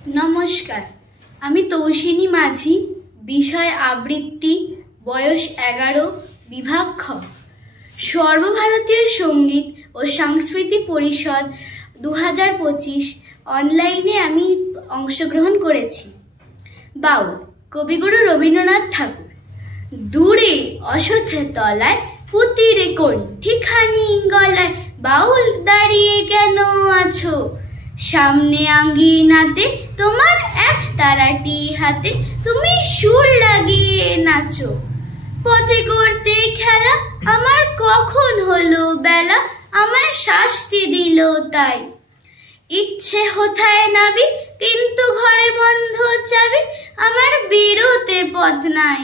নমস্কার, আমি তৌসিনী মাঝি। বিষয় আবৃত্তি, বয়স 11, বিভাগ খ। সর্বভারতীয় সঙ্গীত ও সাংস্কৃতিক পরিষদ 2025 অনলাইনে আমি অংশগ্রহণ করেছি। বাউল, কবিগুরু রবীন্দ্রনাথ ঠাকুর। দূরে অশ্বত্থের তলায় পুতিরে কণ্ঠিখানি গলায়, বাউল দাঁড়িয়ে কেন আছো? সামনে আঙ্গিনাতে তোমার এক তারাটি হাতে, তুমি সুর লাগিয়ে নাচো। পথে করতে খেলা আমার কখন হলো বেলা, আমায় শাস্তি দিল তাই। ইচ্ছে হোথায় নাবি কিন্তু ঘরে বন্ধ চাবি, আমার বেরোতে পথ নাই।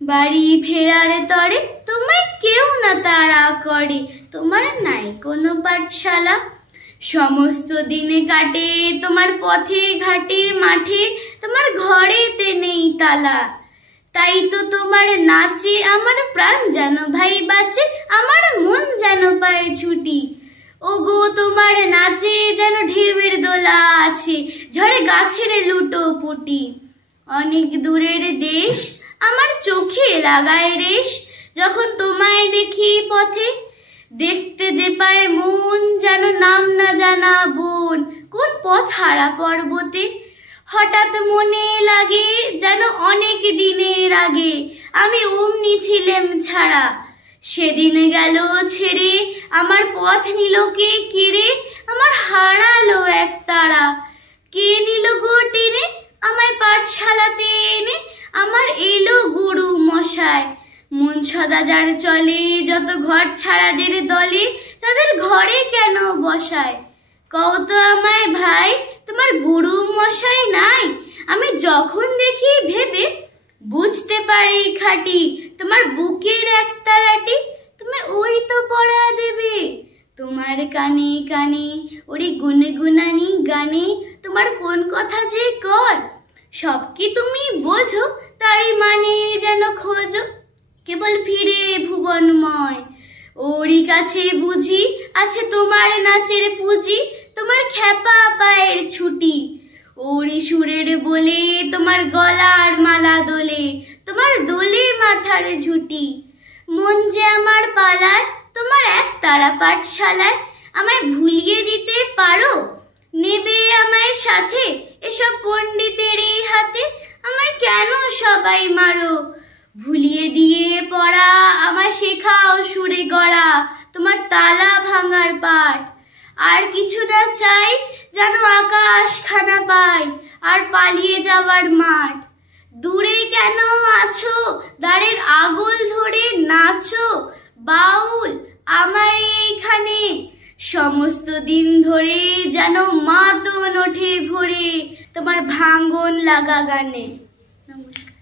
বাড়ি ফেরার তরে তোমায় কেউ না তাড়া করে, তোমার নাই কোনো পাঠশালা। সমস্ত দিনে কাটে তোমার পথে ঘাটে মাঠে, তোমার ঘরেতে নেই তালা। তাই তো তোমার নাচে আমার প্রাণ যেন ভাই বাঁচে, আমার মন যেন পায় ছুটি। ওগো তোমার নাচে যেন ঢেউয়ের দোলা আছে, ঝড়ে গাছের লুটো পুটি। অনেক দূরের দেশ আমার চোখে লাগায় রেশ, যখন তোমায় দেখি পথে। দেখতে যে পায় মন যেন নাম না জানা বন, কোন পথ হারা পর্বতে। হঠাৎ মনে লাগে যেন অনেক দিনের আগে আমি অমনি ছিলাম ছাড়া। সেদিন গেল ছেড়ে আমার পথ নিল কে কেড়ে, আমার হারালো এক তারা। কে নিল গো টেনে আমায় পাঠশালাতে এনে, আমার এলো গুরু মশাই। মন সদা যার চলে যত ঘর ছাড়াদের দলে, তাদের ঘরে কেন বসায়? কও তো আমায় ভাই, তোমার গুরু মশাই নাই? আমি যখন দেখি ভেবে বুঝতে পারি খাঁটি, তোমার বুকের এক তারাটি তুমি ওই তো পড়া দেবে। তোমার কানে কানে ওরে গুনগুনানি গানে, তোমার কোন কথা যে কর সব কি তুমি বোঝো? তারই মানে যেন খোঁজো কেবল ফিরে ভুবনময়। ওরই কাছে বুঝি আছে তোমার নাচের পুঁজি, তোমার খ্যাপা পায়ের ছুটি। ওরই সুরের বলে তোমার গলার মালা দোলে, তোমার দোলে মাথার ঝুটি। মন যে আমার পালায় তোমার এক তারা পাঠশালায়, আমায় ভুলিয়ে দিতে পারো? নেবে আমায় সাথে এসব পণ্ডিতের এই হাতে, আমায় কেন সবাই মারো? ভুলিয়ে দিয়ে পড়া আমায় শেখাও সুরে গড়া, তোমার তালা ভাঙার পাঠ। আর কিছু না চাই যেন আকাশ খানা পাই, আর পালিয়ে যাওয়ার মাঠ। দূরে কেন আছো দ্বারের আগল ধরে নাচো, বাউল আমার এইখানে। সমস্ত দিন ধরে যেন মাতন ওঠে ভরে, তোমার ভাঙ্গন লাগা গানে। নমস্কার।